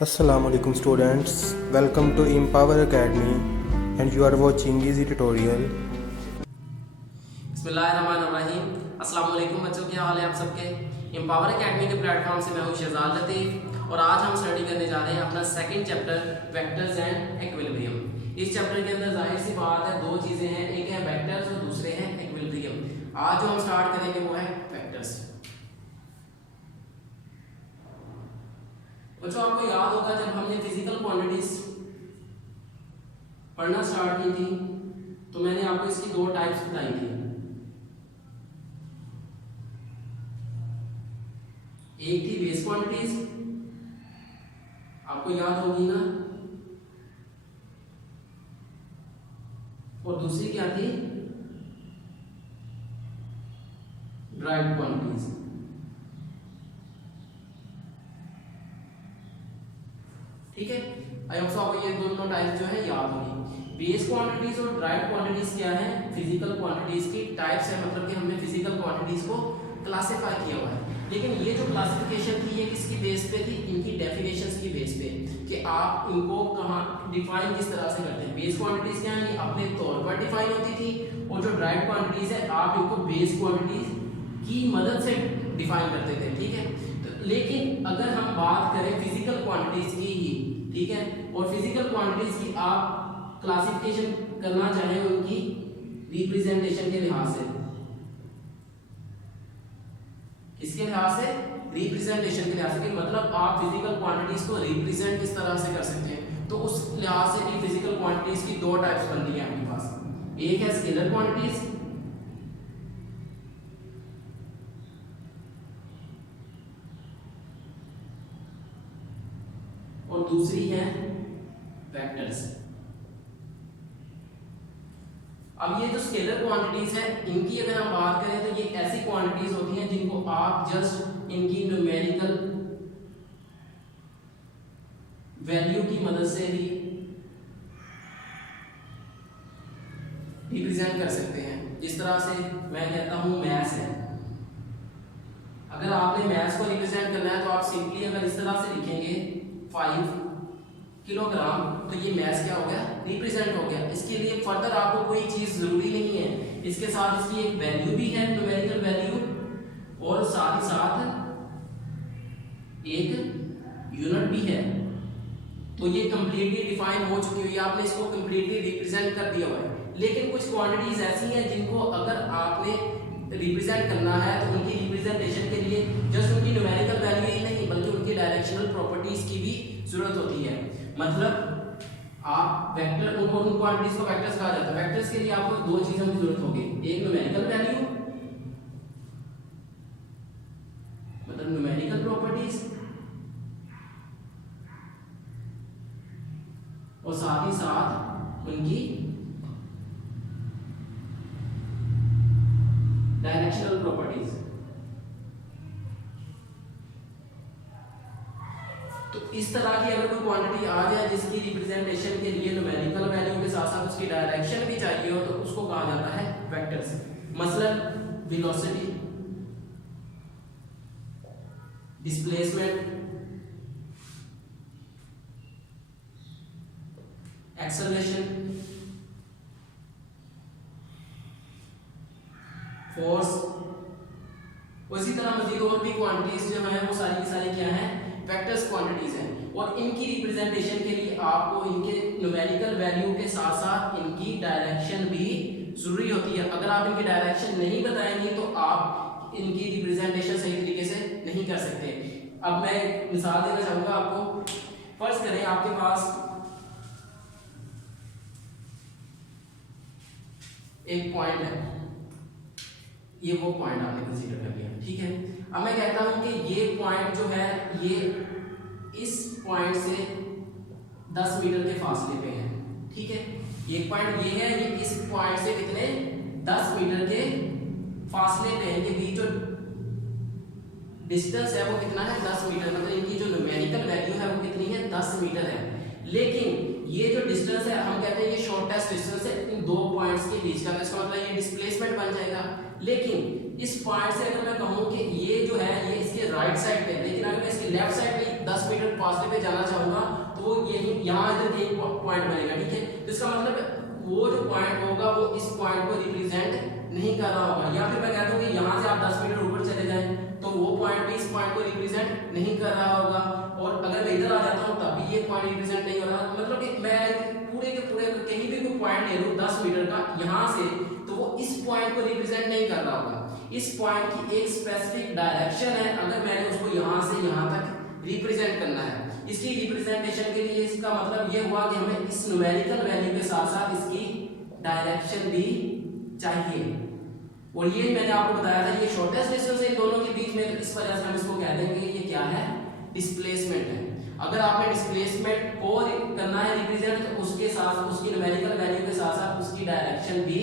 Assalamu alaikum students, welcome to Empower Academy and you are watching easy tutorial. बिस्मिल्लाहिर्रहमानिर्रहीम। अस्सलाम वालेकुम बच्चों, क्या हाल है आप सबके। एम्पावर एकेडमी के प्लेटफॉर्म से मैं हूं शहजाद लतीफ़ और आज हम स्टडी करने जा रहे हैं अपना second chapter vectors and equilibrium. इस चैप्टर के अंदर जाहिर सी बात है दो चीज़ें हैं, एक है वेक्टर्स और दूसरे हैं इक्विलिब्रियम। आज जो हम स्टार्ट करेंगे वो है वेक्टर्स। बच्चों आपको याद होगा जब हमने फिजिकल क्वांटिटीज पढ़ना स्टार्ट की थी तो मैंने आपको इसकी दो टाइप्स बताई थी। एक थी बेस क्वांटिटीज, आपको याद होगी ना, और दूसरी क्या थी, ड्राइव्ड क्वांटिटीज। ठीक है, आई होप सो आपको ये दोनों टाइप्स जो है याद होगी। बेस क्वांटिटीज और ड्राइव्ड क्वांटिटीज क्या है, फिजिकल क्वांटिटीज की टाइप्स है, मतलब कि हमने फिजिकल क्वांटिटीज को क्लासिफाई किया हुआ है। लेकिन ये जो क्लासिफिकेशन थी ये किसकी बेस पे थी, इनकी डेफिनेशंस की बेस पे, कि आप इनको कहाँ डिफाइन किस तरह से करते हैं। बेस क्वांटिटीज क्या है, ये अपने तौर पर डिफाइन होती थी, और जो ड्राइव्ड क्वांटिटीज है आप इनको बेस क्वांटिटीज की मदद से डिफाइन करते थे। ठीक है, तो लेकिन अगर हम बात करें फिजिकल क्वांटिटीज की ही, ठीक है, और फिजिकल क्वांटिटीज की आप क्लासिफिकेशन करना चाहें उनकी रिप्रेजेंटेशन के लिहाज से, किसके लिहाज से, रिप्रेजेंटेशन के लिहाज से, मतलब आप फिजिकल क्वांटिटीज को रिप्रेजेंट किस तरह से कर सकते हैं, तो उस लिहाज से भी फिजिकल क्वांटिटीज की दो टाइप्स बन रही है आपके पास। एक है स्केलर क्वांटिटीज और दूसरी है वेक्टर्स। अब ये जो स्केलर क्वांटिटीज है इनकी अगर हम बात करें तो ये ऐसी क्वांटिटीज होती हैं जिनको आप जस्ट इनकी न्यूमेरिकल वैल्यू की मदद से भी रिप्रेजेंट कर सकते हैं। जिस तरह से मैं कहता हूं मैस है, अगर आपने मैस को रिप्रेजेंट करना है तो आप सिंपली अगर इस तरह से लिखेंगे 5 किलोग्राम, तो ये मैस क्या हो गया, रिप्रेजेंट हो गया। इसके लिए फर्दर आपको कोई चीज जरूरी नहीं है, इसके साथ इसकी एक वैल्यू भी है, न्यूमेरिकल वैल्यू, और साथ ही साथ एक यूनिट भी है। तो ये कंप्लीटली डिफाइन हो चुकी हुई है, आपने इसको कंप्लीटली रिप्रेजेंट कर दिया हुआ है। लेकिन कुछ क्वांटिटीज ऐसी हैं जिनको अगर आपने रिप्रेजेंट करना है तो उनकी रिप्रेजेंटेशन के लिए जस्ट उनकी न्यूमेरिकल वैल्यू ही नहीं बल्कि उनकी डायरेक्शनल प्रॉपर्टीज की भी जरूरत होती है। मतलब आप वेक्टर, उन क्वांटिटीज को वेक्टर्स कहा जाता है। वेक्टर्स के लिए आपको दो चीजों की जरूरत होगी, एक न्यूमेरिकल वैल्यू मतलब न्यूमेरिकल प्रॉपर्टीज, और साथ ही साथ उनकी डायरेक्शनल प्रॉपर्टीज। तो इस तरह की अगर कोई क्वांटिटी आ जाए जिसकी रिप्रेजेंटेशन के लिए न्यूमेरिकल वैल्यू के साथ साथ उसकी डायरेक्शन भी चाहिए हो तो उसको कहा जाता है वेक्टर्स। मसलन वेलोसिटी, डिस्प्लेसमेंट, एक्सेलरेशन, फोर्स, उसी तरह मजीद और भी क्वांटिटीज जो है वो सारी की सारी क्या है, वेक्टर्स क्वांटिटीज हैं। और इनकी रिप्रेजेंटेशन के लिए आपको इनके न्यूमेरिकल वैल्यू के साथ साथ इनकी डायरेक्शन भी जरूरी होती है। अगर आप इनकी डायरेक्शन नहीं बताएंगे तो आप इनकी रिप्रेजेंटेशन सही तरीके से नहीं कर सकते। अब मैं मिसाल देना चाहूंगा आपको। फर्ज करें आपके पास एक पॉइंट है, ये वो पॉइंट आपने कंसीडर कर लिया, ठीक है। अब मैं कहता हूं कि ये पॉइंट जो है ये इस पॉइंट से 10 मीटर के फासले पे है, ठीक है। ये पॉइंट ये है, ये इस पॉइंट से कितने 10 मीटर के फासले पे है। इनके बीच जो डिस्टेंस है वो कितना है, 10 मीटर, मतलब इनकी जो न्यूमेरिकल वैल्यू है वो कितनी है, 10 मीटर है। लेकिन ये जो डिस्टेंस है हम कहते हैं ये शॉर्टेस्ट डिस्टेंस है इन दो पॉइंट्स के बीच का, तो इसका मतलब ये डिस्प्लेसमेंट बन जाएगा। लेकिन इस पॉइंट से अगर मैं कहूं कि ये जो है ये इसके राइट साइड पे, लेकिन अगर मैं इसके लेफ्ट साइड पे 10 मीटर फासले पे जाना चाहूंगा तो यही यहाँ इधर एक पॉइंट बनेगा, ठीक है। तो इसका मतलब वो जो पॉइंट होगा वो इस पॉइंट को रिप्रेजेंट नहीं कर रहा होगा, या फिर मैं कहता हूँ कि यहाँ से आप 10 मीटर ऊपर चले जाएं तो वो पॉइंट भी इस पॉइंट को रिप्रेजेंट नहीं कर रहा होगा, और अगर मैं इधर आ जाता हूँ तब भी ये पॉइंट रिप्रेजेंट नहीं हो रहा। मतलब कि मैं पूरे के पूरे कहीं भी कोई पॉइंट ले लूँ 10 मीटर का यहाँ से, तो वो इस पॉइंट को रिप्रेजेंट नहीं कर रहा होगा। इस पॉइंट की एक स्पेसिफिक डायरेक्शन है, अगर मैंने उसको यहाँ से यहाँ तक रिप्रेजेंट करना है। इसकी रिप्रेजेंटेशन के लिए इसका मतलब ये हुआ कि हमें इस न्यूमेरिकल वैल्यू के साथ साथ इसकी डायरेक्शन भी चाहिए, और ये मैंने आपको बताया था ये शॉर्टेस्ट डिस्टेंस है इन दोनों के बीच में, तो इस वजह से हम इसको कह देंगे ये क्या है, डिस्प्लेसमेंट है। अगर आपने डिस्प्लेसमेंट को करना है रिप्रेजेंट तो उसके साथ उसकी न्यूमेरिकल वैल्यू के साथ साथ उसकी डायरेक्शन भी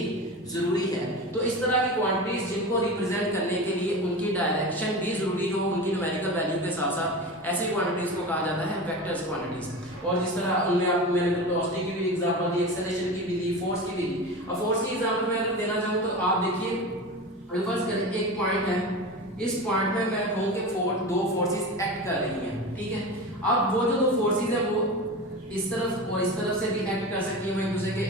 जरूरी है। तो इस तरह की क्वांटिटीज जिनको रिप्रेजेंट करने के लिए उनकी डायरेक्शन भी जरूरी हो उनकी न्यूमेरिकल वैल्यू के साथ साथ, ऐसी क्वांटिटीज को कहा जाता है वेक्टर्स क्वांटिटीज। और जिस तरह उनमें आपको मैंने वेलोसिटी की भी एग्जांपल दी, एक्सेलरेशन की भी दी, फोर्स की भी दी। अब फोर्स की एग्जांपल मैं अगर देना चाहूं तो आप देखिए, फर्ज करें एक पॉइंट है, इस पॉइंट में मैं कहूं कि दो फोर्सेस एक्ट कर रही हैं, ठीक है। अब वो जो दो फोर्सेस है वो इस तरफ और इस तरफ से भी एक्ट कर सकती है, वो एक दूसरे के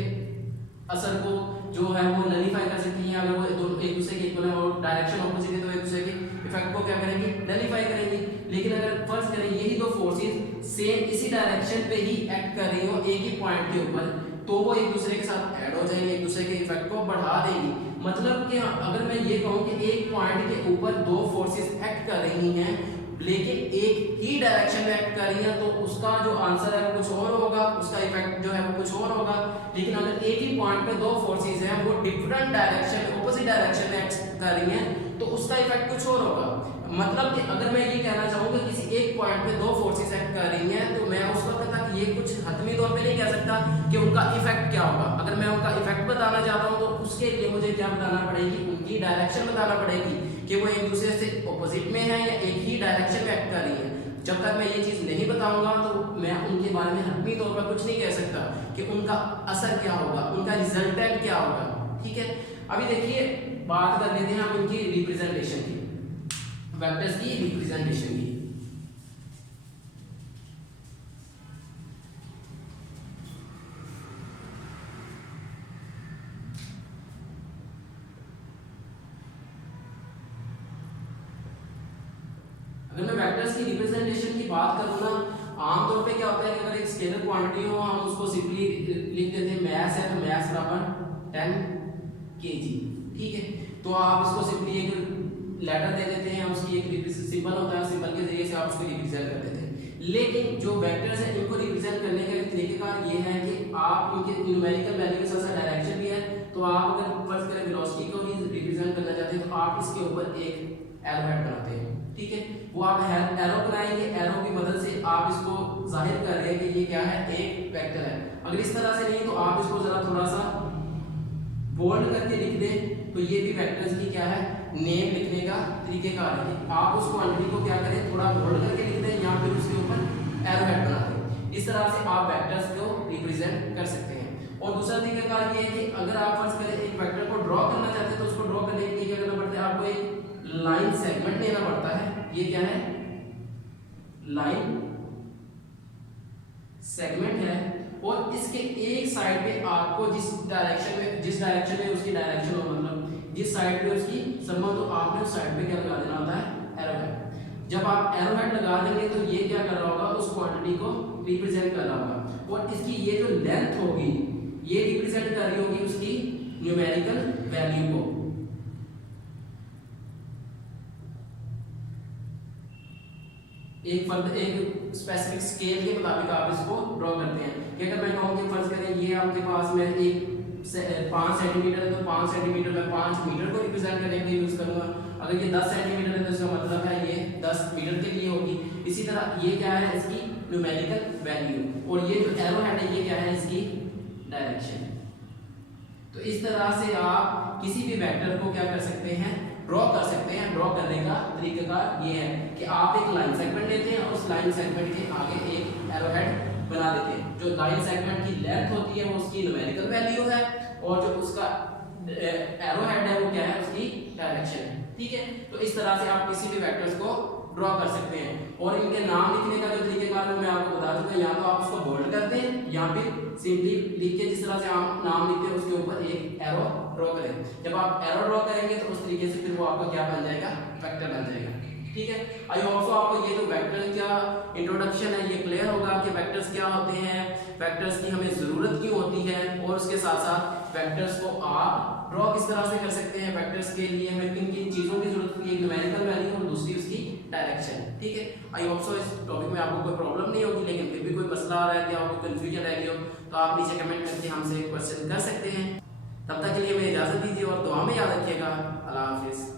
असर को जो है वो नलीफाई कर सकती हैं। अगर वो दोनों एक दूसरे के इक्वल है और डायरेक्शन ऑपोजिट है तो एक दूसरे के इफेक्ट को क्या करेंगे, नलीफाई करेंगे। लेकिन अगर फर्ज करें यही दो फोर्सेस सेम इसी डायरेक्शन पे ही एक्ट कर रही हो एक ही पॉइंट के ऊपर, तो वो एक दूसरे के साथ ऐड हो जाएंगे, एक दूसरे के इफेक्ट को बढ़ा देंगी। मतलब कि अगर मैं ये कहूं कि एक पॉइंट के ऊपर दो फोर्सेस एक्ट कर रही हैं लेकिन एक ही डायरेक्शन में एक्ट कर रही है, तो उसका जो आंसर है वो कुछ और होगा, उसका इफेक्ट जो है वो कुछ और होगा। लेकिन अगर एक ही पॉइंट पे दो फोर्सेस हैं वो डिफरेंट डायरेक्शन ऑपोजिट डायरेक्शन में एक्ट कर रही हैं तो उसका इफेक्ट कुछ और होगा। मतलब कि अगर मैं ये कहना चाहूँ कि किसी एक पॉइंट पे दो फोर्सेस एक्ट कर रही हैं तो मैं उस वक्त तक ये कुछ हतमी तौर पे नहीं कह सकता कि उनका इफेक्ट क्या होगा। अगर मैं उनका इफेक्ट बताना चाहता हूँ तो उसके लिए मुझे क्या बताना पड़ेगी, उनकी डायरेक्शन बताना पड़ेगी कि वो एक दूसरे से ऑपोजिट में है या एक ही डायरेक्शन में एक्ट कर रही है। जब तक मैं ये चीज नहीं बताऊंगा तो मैं उनके बारे में हतमी तौर पर कुछ नहीं कह सकता कि उनका असर क्या होगा, उनका रिजल्टेंट क्या होगा, ठीक है। अभी देखिए बात कर लेते हैं हम इनकी रिप्रेजेंटेशन की, वेक्टर्स की रिप्रेजेंटेशन की। अगर मैं वेक्टर्स की रिप्रेजेंटेशन की बात करूं ना, आमतौर पे क्या होता है कि अगर एक स्केलर क्वांटिटी हो हम उसको सिंपली लिख देते हैं मैस है तो मैस बराबर 10 kg, ठीक है। तो आप इसको सिंपली एक लेटर दे देते हैं, उसकी एक सिंबल होता है, सिंबल के जरिए से आप उसको रिप्रेजेंट कर देते हैं। लेकिन जो वेक्टर्स हैं इनको रिप्रेजेंट करने का तरीकेकार ये है कि आप इनके न्यूमेरिकल वैल्यू के साथ साथ डायरेक्शन भी है। तो आप अगर फर्ज करें वेलोसिटी को ही रिप्रेजेंट करना चाहते हैं तो आप इसके ऊपर एक एरो हेड बनाते हैं, ठीक है। वो आप एरो बनाएंगे, एरो की मदद से आप इसको जाहिर कर रहे हैं कि ये क्या है, एक वेक्टर है। अगर इस तरह से नहीं तो आप इसको जरा थोड़ा सा बोल्ड करके लिख दें तो ये भी वेक्टर्स की क्या है, नेम लिखने का तरीकेकार है। आप उस क्वांटिटी को क्या करें, थोड़ा बोल्ड करके लिख दें या फिर उसके ऊपर एरो हेड बना दें। इस तरह से आप वेक्टर्स को रिप्रेजेंट कर सकते हैं। और दूसरा तरीकेकार ये है कि अगर आप फर्ज करें एक वेक्टर को ड्रॉ करना चाहते हैं तो उसको ड्रॉ करने के लिए क्या करना पड़ता है, आपको एक लाइन सेगमेंट लेना पड़ता है। ये क्या है, लाइन सेगमेंट है, और इसके एक साइड पे आपको जिस डायरेक्शन में उसकी डायरेक्शन हो, मतलब जिस साइड पे उसकी संबंध हो, आपने उस साइड पे क्या लगा देना होता है, एरो हेड। जब आप एरो हेड लगा देंगे तो ये क्या कर रहा होगा, उस क्वांटिटी को रिप्रेजेंट कर रहा होगा, और इसकी ये जो लेंथ होगी ये रिप्रेजेंट कर रही होगी उसकी न्यूमेरिकल वैल्यू को। एक स्पेसिफिक स्केल के मुताबिक आप इसको ड्रॉ करते हैं कि अगर मैं कहूँ कि फर्ज करें ये आपके पास में एक 5 सेंटीमीटर है तो 5 सेंटीमीटर में 5 मीटर को रिप्रेजेंट करने के लिए यूज करूंगा। अगर ये 10 सेंटीमीटर है तो इसका मतलब है ये 10 मीटर के लिए होगी। इसी तरह ये क्या है, इसकी न्यूमेरिकल वैल्यू, और ये जो एरो हेड है ये क्या है, इसकी डायरेक्शन। तो इस तरह से आप किसी भी वेक्टर को क्या कर सकते हैं, ड्रॉ कर सकते हैं। ड्रॉ करने का तरीकेकार ये है कि आप एक लाइन सेगमेंट लेते हैं और उस लाइन सेगमेंट के आगे एक एरो हेड बना देते हैं। जो लाइन सेगमेंट की लेंथ होती है वो उसकी न्यूमेरिकल वैल्यू है, और जो उसका एरो हेड है वो क्या है, उसकी डायरेक्शन है, ठीक है। तो इस तरह से आप किसी भी वेक्टर्स को ड्रॉ कर सकते हैं। और इनके नाम लिखने का जो तरीकेकार है मैं आपको बता दूंगा, या तो आप उसको बोल्ड करते हैं या फिर सिंपली लिख के जिस तरह से आप नाम लिखते हैं उसके ऊपर एक एरो ड्रॉ करें। जब आप एरो ड्रॉ करेंगे तो उस तरीके से फिर वो आपका क्या बन जाएगा, वेक्टर बन जाएगा। ठीक है, आई होप आपको ये जो वेक्टर का इंट्रोडक्शन है ये क्लियर होगा कि वेक्टर्स क्या होते हैं, वेक्टर्स की हमें जरूरत क्यों होती है, और उसके साथ साथ वेक्टर्स को आप ड्रॉ किस तरह से कर सकते हैं, वेक्टर्स के लिए हमें किन किन चीजों की जरूरत होती है, एक न्यूमेरिकल वैल्यू और दूसरी उसकी डायरेक्शन। ठीक है, आई होप सो इस टॉपिक में आपको कोई प्रॉब्लम नहीं होगी, लेकिन फिर भी कोई मसला आ रहा है या कोई कंफ्यूजन रह गई हो तो आप नीचे कमेंट करके हमसे क्वेश्चन कर सकते हैं। तब तक के लिए हमें इजाजत दीजिए और दुआ में याद रखिएगा। अल्लाह हाफिज।